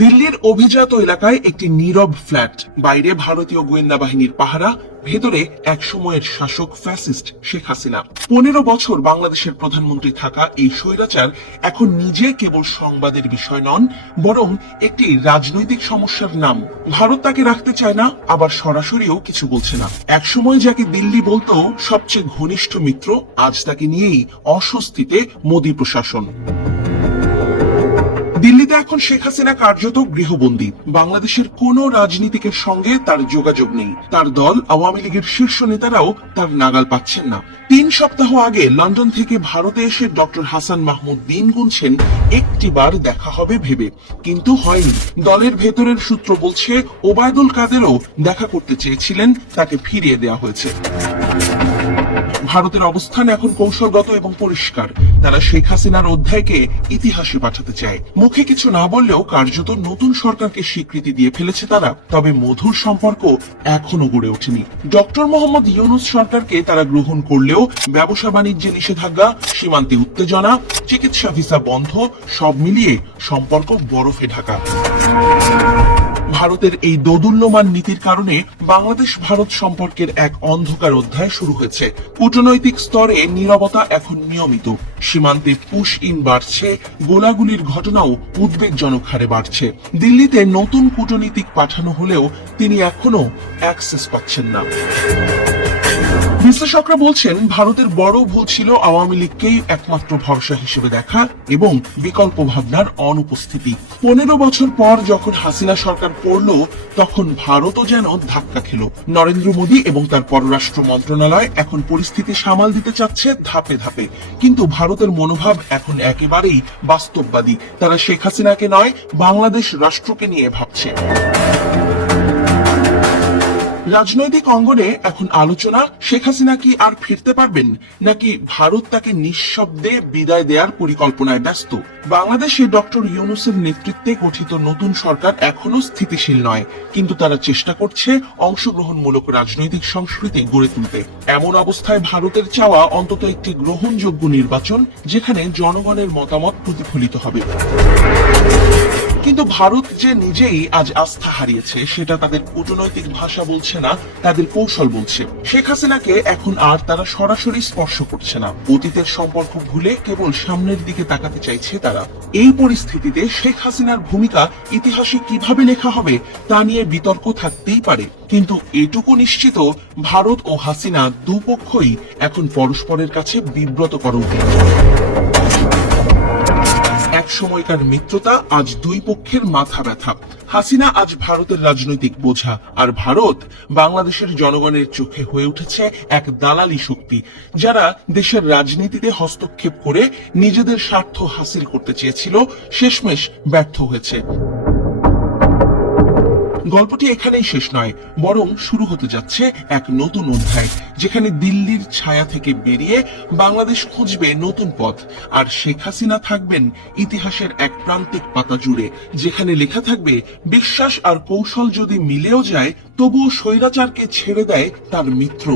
দিল্লির অভিজাত এলাকায় একটি নীরব ফ্ল্যাট, বাইরে ভারতীয় গোয়েন্দা বাহিনীর পাহারা, ভেতরে এক সময়ের শাসক ফ্যাসিস্ট শেখ হাসিনা। 15 বছর বাংলাদেশের প্রধানমন্ত্রী থাকা এই স্বৈরাচার এখন নিজে কেবল সংবাদের বিষয় নন, বরং একটি রাজনৈতিক সমস্যার নাম। ভারত তাকে রাখতে চায় না, আবার সরাসরিও কিছু বলছে না। একসময় যাকে দিল্লি বলতো সবচেয়ে ঘনিষ্ঠ মিত্র, আজ তাকে নিয়েই অস্বস্তিতে মোদী প্রশাসন। দিল্লিতে এখন শেখ হাসিনা কার্যত গৃহবন্দী। বাংলাদেশের কোন রাজনীতিকের সঙ্গে তার যোগাযোগ নেই। তার দল আওয়ামী লীগের শীর্ষ নেতারাও তার নাগাল পাচ্ছেন না। 3 সপ্তাহ আগে লন্ডন থেকে ভারতে এসে ডক্টর হাসান মাহমুদ দিন গুনছেন একটিবার দেখা হবে ভেবে, কিন্তু হয়নি। দলের ভেতরের সূত্র বলছে ওবায়দুল কাদেরও দেখা করতে চেয়েছিলেন, তাকে ফিরিয়ে দেওয়া হয়েছে। ভারতের অবস্থান এখন কৌশলগত এবং পরিষ্কার। তারা শেখ হাসিনার অধ্যায়কে ইতিহাসে পাঠাতে চায়। মুখে কিছু না বললেও কার্যত নতুন সরকারকে স্বীকৃতি দিয়ে ফেলেছে তারা। তবে মধুর সম্পর্ক এখনো গড়ে ওঠেনি। ডক্টর মোহাম্মদ ইউনূস সরকারকে তারা গ্রহণ করলেও ব্যবসা বাণিজ্যে নিষেধাজ্ঞা, সীমান্তে উত্তেজনা, চিকিৎসা ভিসা বন্ধ, সব মিলিয়ে সম্পর্ক বরফে ঢাকা। ভারতের এই দোদুল্যমান নীতির কারণে বাংলাদেশ ভারত সম্পর্কের এক অন্ধকার অধ্যায় শুরু হয়েছে। কূটনৈতিক স্তরে নীরবতা এখন নিয়মিত। সীমান্তে পুশ ইন বাড়ছে, গোলাগুলির ঘটনাও উদ্বেগজনক হারে বাড়ছে। দিল্লিতে নতুন কূটনীতিক পাঠানো হলেও তিনি এখনো অ্যাক্সেস পাচ্ছেন না। বিশ্লেষকরা বলছেন ভারতের বড় ভুল ছিল আওয়ামী লীগকেই একমাত্র ভরসা হিসেবে দেখা এবং বিকল্প ভাবনার অনুপস্থিতি। 15 বছর পর যখন হাসিনা সরকার পড়ল, তখন ভারতও যেন ধাক্কা খেল। নরেন্দ্র মোদী এবং তার পররাষ্ট্র মন্ত্রণালয় এখন পরিস্থিতি সামাল দিতে চাচ্ছে ধাপে ধাপে, কিন্তু ভারতের মনোভাব এখন একেবারেই বাস্তববাদী। তারা শেখ হাসিনাকে নয়, বাংলাদেশ রাষ্ট্রকে নিয়ে ভাবছে। রাজনৈতিক অঙ্গনে এখন আলোচনা, শেখ হাসিনা কি আর ফিরতে পারবেন, নাকি ভারত তাকে নিঃশব্দে বিদায় দেওয়ার পরিকল্পনায় ব্যস্ত। বাংলাদেশে ডক্টর ইউনূসের নেতৃত্বে গঠিত নতুন সরকার এখনো স্থিতিশীল নয়, কিন্তু তারা চেষ্টা করছে অংশগ্রহণমূলক রাজনৈতিক সংস্কৃতি গড়ে তুলতে। এমন অবস্থায় ভারতের চাওয়া অন্তত একটি গ্রহণযোগ্য নির্বাচন, যেখানে জনগণের মতামত প্রতিফলিত হবে। কিন্তু ভারত যে নিজেই আজ আস্থা হারিয়েছে, সেটা তাদের কূটনৈতিক ভাষা বলছে না, তাদের কৌশল বলছে। শেখ হাসিনাকে এখন আর তারা সরাসরি স্পর্শ করছে না। অতীতের সম্পর্ক ভুলে কেবল সামনের দিকে তাকাতে চাইছে তারা। এই পরিস্থিতিতে শেখ হাসিনার ভূমিকা ইতিহাসে কিভাবে লেখা হবে তা নিয়ে বিতর্ক থাকতেই পারে, কিন্তু এটুকু নিশ্চিত, ভারত ও হাসিনা দুপক্ষই এখন পরস্পরের কাছে বিব্রতকর। এক সময়কার মিত্রতা আজ দুই পক্ষের মাথা ব্যথা। হাসিনা আজ ভারতের রাজনৈতিক বোঝা, আর ভারত বাংলাদেশের জনগণের চোখে হয়ে উঠেছে এক দালালি শক্তি, যারা দেশের রাজনীতিতে হস্তক্ষেপ করে নিজেদের স্বার্থ হাসিল করতে চেয়েছিল, শেষমেশ ব্যর্থ হয়েছে। গল্পটি এখানেই শেষ নয়, বরং শুরু হতে যাচ্ছে এক নতুন অধ্যায়, যেখানে দিল্লির ছায়া থেকে বেরিয়ে বাংলাদেশ খুঁজবে নতুন পথ, আর শেখ হাসিনা থাকবেন ইতিহাসের এক প্রান্তিক পাতা জুড়ে, যেখানে লেখা থাকবে বিশ্বাস আর কৌশল যদি মিলেও যায়, তবুও স্বৈরাচারকে ছেড়ে দেয় তার মিত্র।